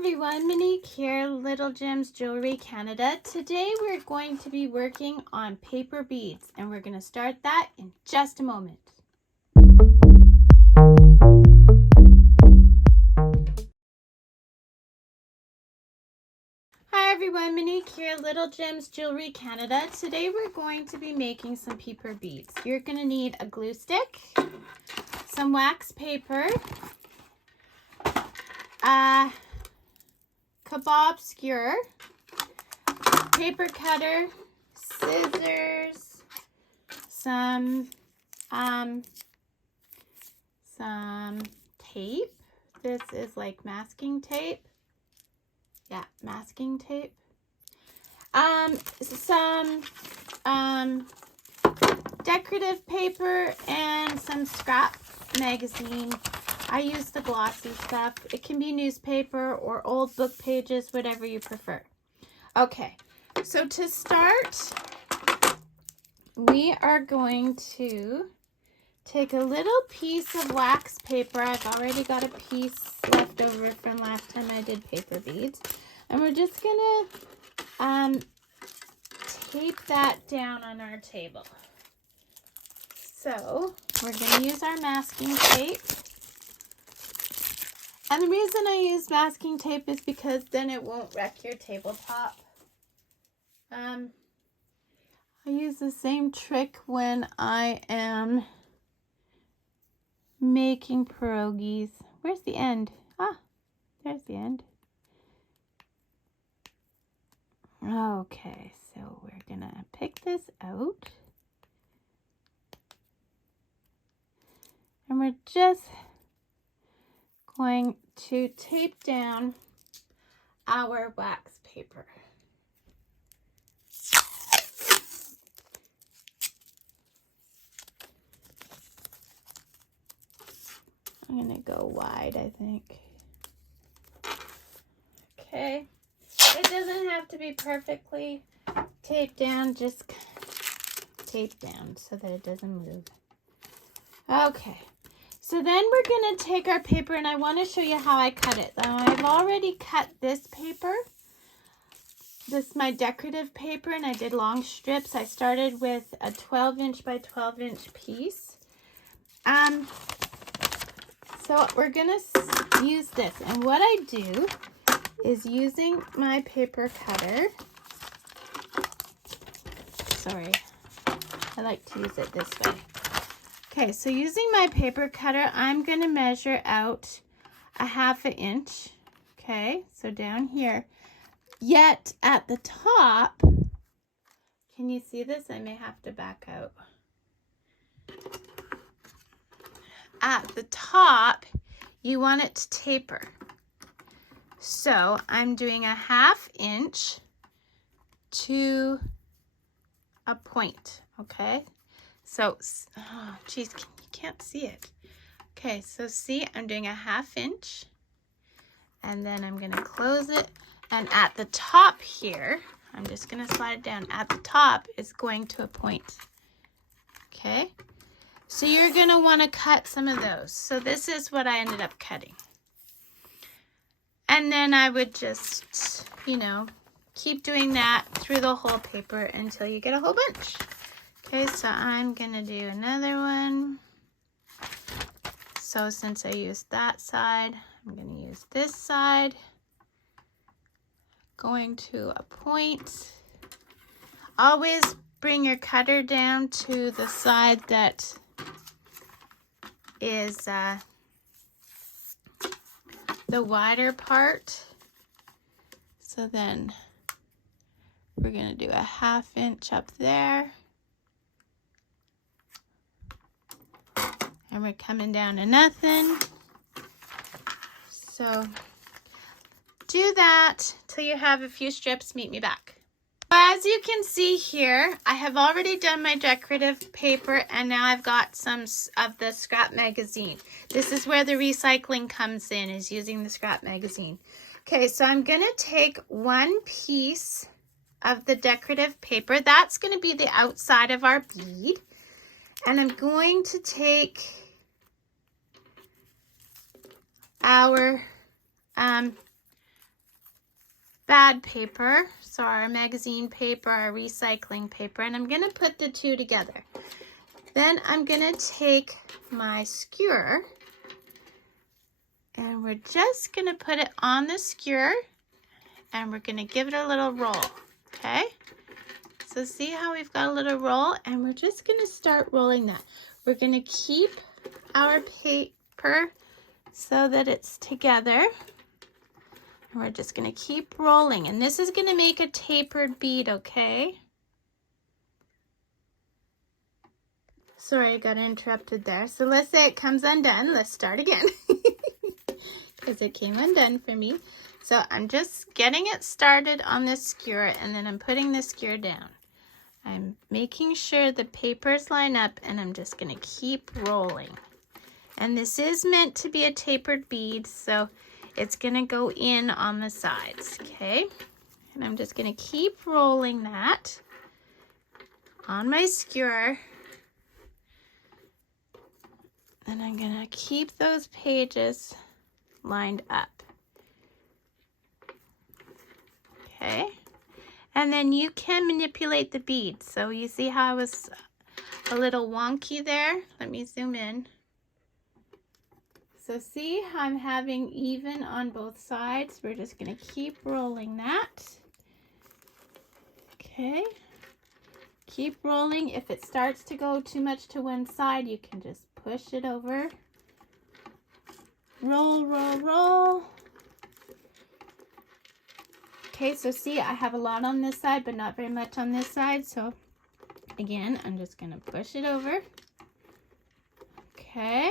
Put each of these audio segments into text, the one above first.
everyone, Monique here, Little Gems Jewelry Canada. Today we're going to be working on paper beads and we're going to start that in just a moment. Hi everyone, Monique here, Little Gems Jewelry Canada. Today we're going to be making some paper beads. You're going to need a glue stick, some wax paper, kebab skewer, paper cutter, scissors, some tape. This is like masking tape. Yeah, masking tape. Some decorative paper and some scrap magazine. I use the glossy stuff. It can be newspaper or old book pages, whatever you prefer. Okay, so to start, we are going to take a little piece of wax paper. I've already got a piece left over from last time I did paper beads. And we're just gonna tape that down on our table. So we're gonna use our masking tape. And the reason I use masking tape is because then it won't wreck your tabletop. I use the same trick when I am making pierogies. Where's the end? Ah, there's the end. Okay, so we're gonna pick this out. And we're just going to tape down our wax paper. I'm gonna go wide, I think. Okay. It doesn't have to be perfectly taped down, just tape down so that it doesn't move. Okay. So then we're going to take our paper, and I want to show you how I cut it. Now, I've already cut this paper. This is my decorative paper, and I did long strips. I started with a 12-inch by 12-inch piece. So we're going to use this. And what I do is using my paper cutter. Sorry, I like to use it this way. Okay, so using my paper cutter, I'm going to measure out a 1/2 inch. Okay, so down here. Yet at the top, can you see this? I may have to back out. At the top, you want it to taper. So I'm doing a 1/2 inch to a point. Okay. So, oh, geez, you can't see it. Okay, so see, I'm doing a 1/2 inch, and then I'm going to close it. And at the top here, I'm just going to slide it down. At the top, it's going to a point. Okay, so you're going to want to cut some of those. So this is what I ended up cutting. And then I would just, you know, keep doing that through the whole paper until you get a whole bunch. Okay, so I'm going to do another one. So since I used that side, I'm going to use this side. Going to a point. Always bring your cutter down to the side that is the wider part. So then we're going to do a 1/2 inch up there. And we're coming down to nothing. So do that till you have a few strips. Meet me back. As you can see here, I have already done my decorative paper, and now I've got some of the scrap magazine. This is where the recycling comes in, is using the scrap magazine. Okay, so I'm going to take one piece of the decorative paper. That's going to be the outside of our bead. And I'm going to take our bad paper, so our magazine paper, our recycling paper, and I'm going to put the two together. Then I'm going to take my skewer and we're just going to put it on the skewer and we're going to give it a little roll, okay? So see how we've got a little roll, and we're just going to start rolling that. We're going to keep our paper so that it's together. And we're just going to keep rolling, and this is going to make a tapered bead, okay? Sorry, I got interrupted there. So let's say it comes undone. Let's start again because it came undone for me. So I'm just getting it started on this skewer, and then I'm putting the skewer down. I'm making sure the papers line up, and I'm just going to keep rolling. And this is meant to be a tapered bead, so it's going to go in on the sides, okay? And I'm just going to keep rolling that on my skewer. And I'm going to keep those pages lined up. Okay? And then you can manipulate the bead. So you see how I was a little wonky there? Let me zoom in. So see how I'm having even on both sides? We're just going to keep rolling that. Okay. Keep rolling. If it starts to go too much to one side, you can just push it over. Roll, roll, roll. Okay, so see, I have a lot on this side, but not very much on this side. So again, I'm just going to push it over. Okay.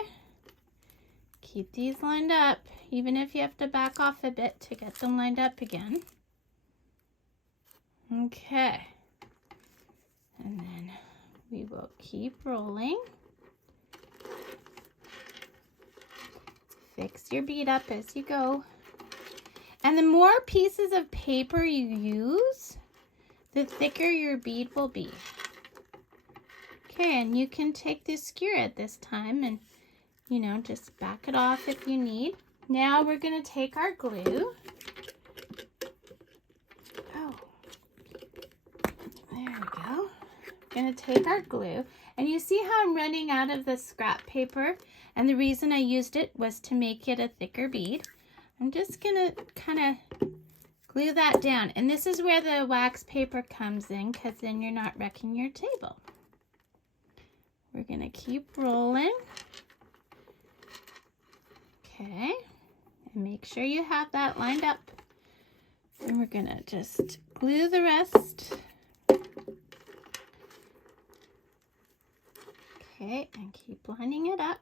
Keep these lined up, even if you have to back off a bit to get them lined up again. Okay. And then we will keep rolling. Fix your bead up as you go. And the more pieces of paper you use, the thicker your bead will be. Okay, and you can take this skewer at this time and, you know, just back it off if you need. Now we're going to take our glue. Oh, there we go. Going to take our glue, and you see how I'm running out of the scrap paper, and the reason I used it was to make it a thicker bead. I'm just going to kind of glue that down, and this is where the wax paper comes in, because then you're not wrecking your table. We're going to keep rolling. Okay, and make sure you have that lined up. And we're going to just glue the rest. Okay, and keep lining it up.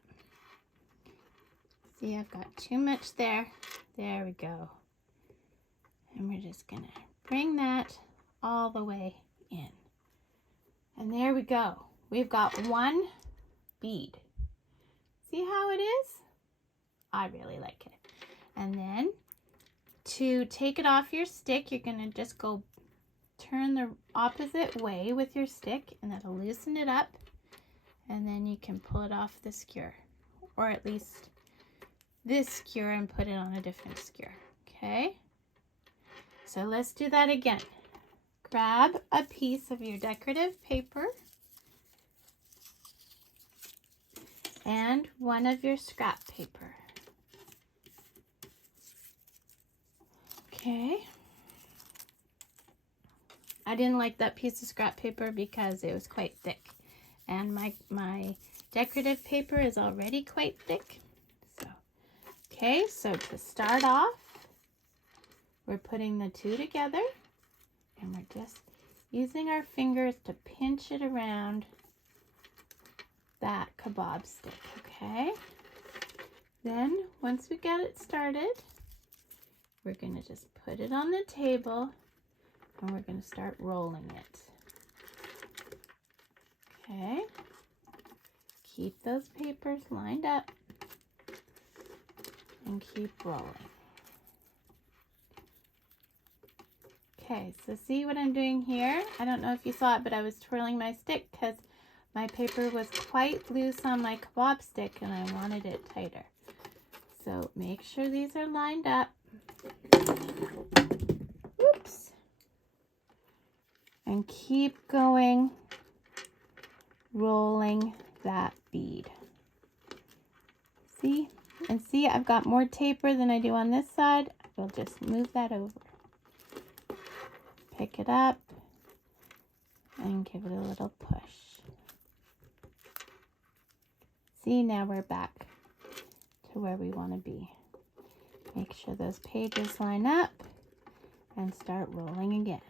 See, I've got too much there. There we go. And we're just going to bring that all the way in. And there we go. We've got one bead. See how it is? I really like it. And then to take it off your stick, you're going to just go turn the opposite way with your stick, and that'll loosen it up. And then you can pull it off the skewer, or at least this skewer, and put it on a different skewer. Okay, so let's do that again. Grab a piece of your decorative paper and one of your scrap paper. Okay, I didn't like that piece of scrap paper because it was quite thick, and my decorative paper is already quite thick. So okay, so to start off, we're putting the two together, and we're just using our fingers to pinch it around that kebab stick. Okay, then once we get it started, we're going to just put it on the table, and we're going to start rolling it. Okay, keep those papers lined up and keep rolling. Okay, so see what I'm doing here? I don't know if you saw it, but I was twirling my stick because my paper was quite loose on my kebab stick and I wanted it tighter. So make sure these are lined up. Whoop. and keep going, rolling that bead. See? And see, I've got more taper than I do on this side. We'll just move that over. Pick it up and give it a little push. See, now we're back to where we want to be. Make sure those pages line up and start rolling again.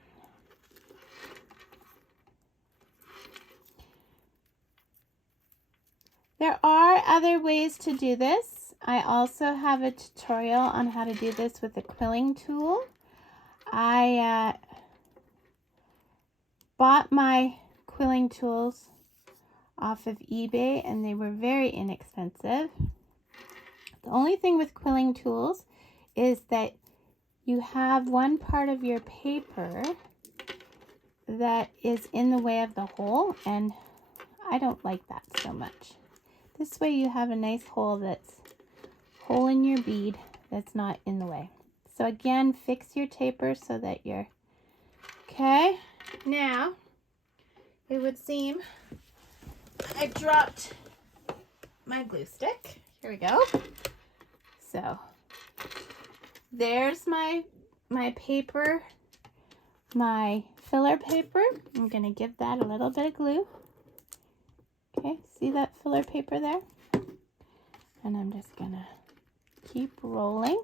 There are other ways to do this. I also have a tutorial on how to do this with a quilling tool. I bought my quilling tools off of eBay and they were very inexpensive. The only thing with quilling tools is that you have one part of your paper that is in the way of the hole, and I don't like that so much. This way you have a nice hole in your bead that's not in the way. So again, fix your taper so that you're okay. Now, it would seem I dropped my glue stick. Here we go. So there's my paper, my filler paper. I'm going to give that a little bit of glue. Okay, see that filler paper there? And I'm just going to keep rolling.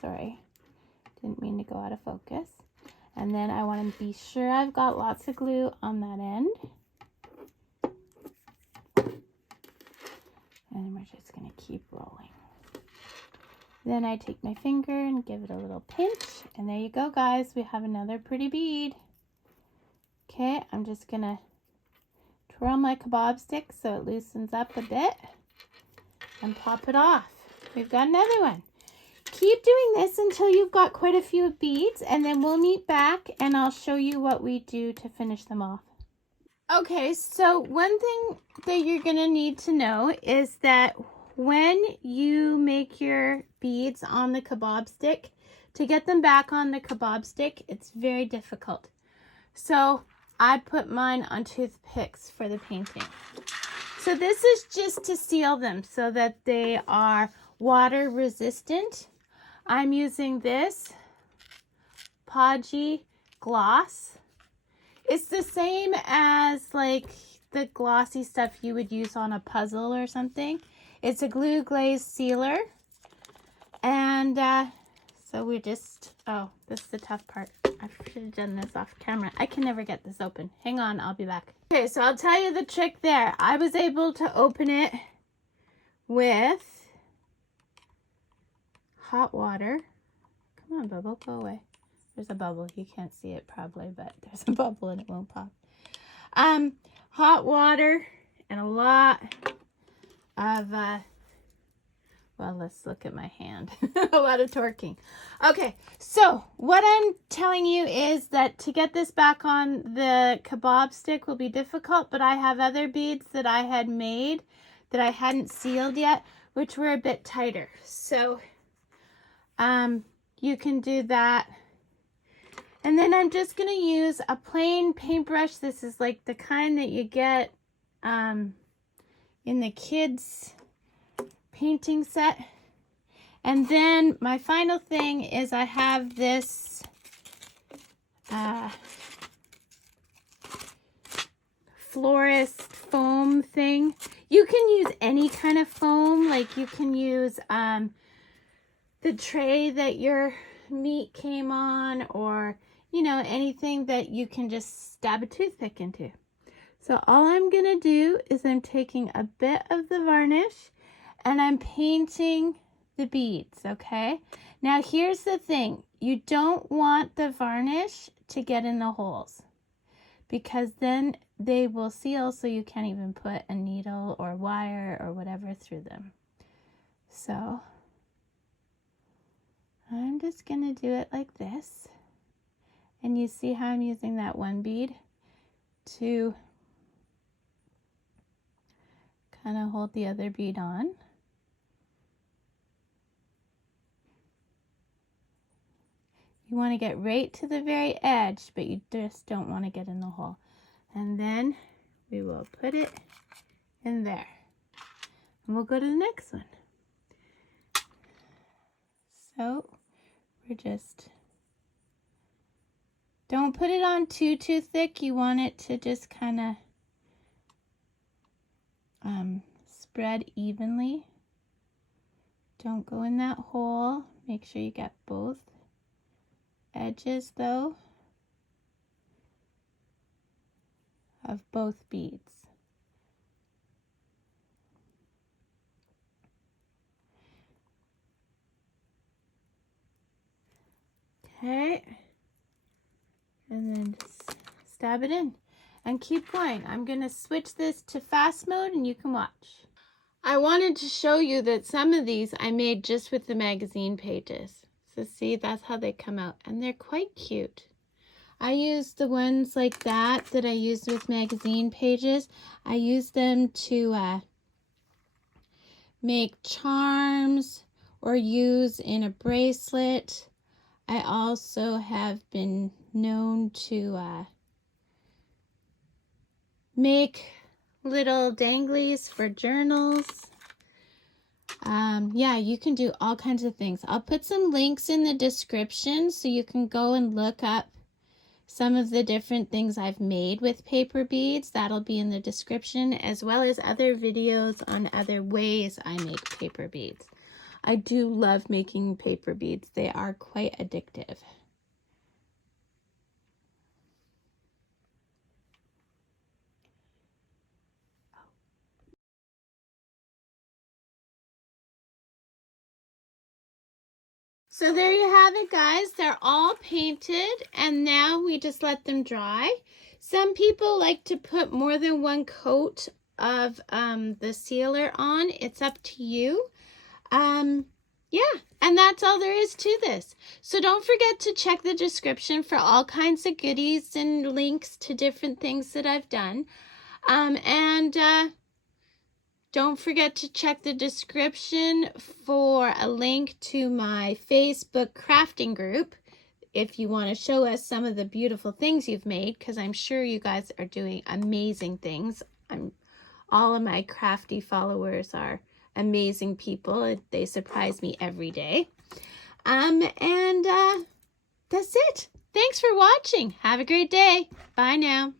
Sorry, didn't mean to go out of focus. And then I want to be sure I've got lots of glue on that end. And we're just going to keep rolling. Then I take my finger and give it a little pinch. And there you go, guys. We have another pretty bead. Okay, I'm just going to twirl my kebab stick so it loosens up a bit. And pop it off. We've got another one. Keep doing this until you've got quite a few beads, and then we'll meet back and I'll show you what we do to finish them off. Okay, so one thing that you're going to need to know is that when you make your beads on the kebab stick, to get them back on the kebab stick, it's very difficult. So I put mine on toothpicks for the painting. So this is just to seal them so that they are water resistant. I'm using this Podgy gloss. It's the same as like the glossy stuff you would use on a puzzle or something. It's a glue glaze sealer. And so we just, oh, this is the tough part. I should have done this off camera. I can never get this open. Hang on, I'll be back. Okay, so I'll tell you the trick there. I was able to open it with hot water. Come on, bubble, go away. There's a bubble. You can't see it probably, but there's a bubble and it won't pop. Hot water and a lot of, well, let's look at my hand. A lot of torquing. Okay, so what I'm telling you is that to get this back on the kebab stick will be difficult, but I have other beads that I had made that I hadn't sealed yet, which were a bit tighter. So, you can do that. And then I'm just going to use a plain paintbrush. This is like the kind that you get in the kids painting set. And then my final thing is I have this florist foam thing. You can use any kind of foam, like you can use the tray that your meat came on, or you know, anything that you can just stab a toothpick into. So all I'm gonna do is I'm taking a bit of the varnish and I'm painting the beads, okay? Now here's the thing, you don't want the varnish to get in the holes because then they will seal, so you can't even put a needle or wire or whatever through them. So I'm just gonna do it like this. And you see how I'm using that one bead to kind of hold the other bead on. You You want to get right to the very edge, but you just don't want to get in the hole. And then we will put it in there. And we'll go to the next one. So we're just, don't put it on too thick. You want it to just kind of spread evenly. Don't go in that hole. Make sure you get both edges though of both beads. Okay, and then just stab it in and keep going. I'm going to switch this to fast mode and you can watch. I wanted to show you that some of these I made just with the magazine pages. So see, that's how they come out, and they're quite cute. I used the ones like that I used with magazine pages. I used them to make charms or use in a bracelet. I also have been known to make little danglies for journals. Yeah, you can do all kinds of things. I'll put some links in the description so you can go and look up some of the different things I've made with paper beads. That'll be in the description, as well as other videos on other ways I make paper beads. I do love making paper beads. They are quite addictive. So there you have it, guys. They're all painted, and now we just let them dry. Some people like to put more than one coat of the sealer on. It's up to you. Yeah, and that's all there is to this. So don't forget to check the description for all kinds of goodies and links to different things that I've done. Don't forget to check the description for a link to my Facebook crafting group if you want to show us some of the beautiful things you've made, because I'm sure you guys are doing amazing things. All of my crafty followers are amazing people. They surprise me every day. That's it. Thanks for watching. Have a great day. Bye now.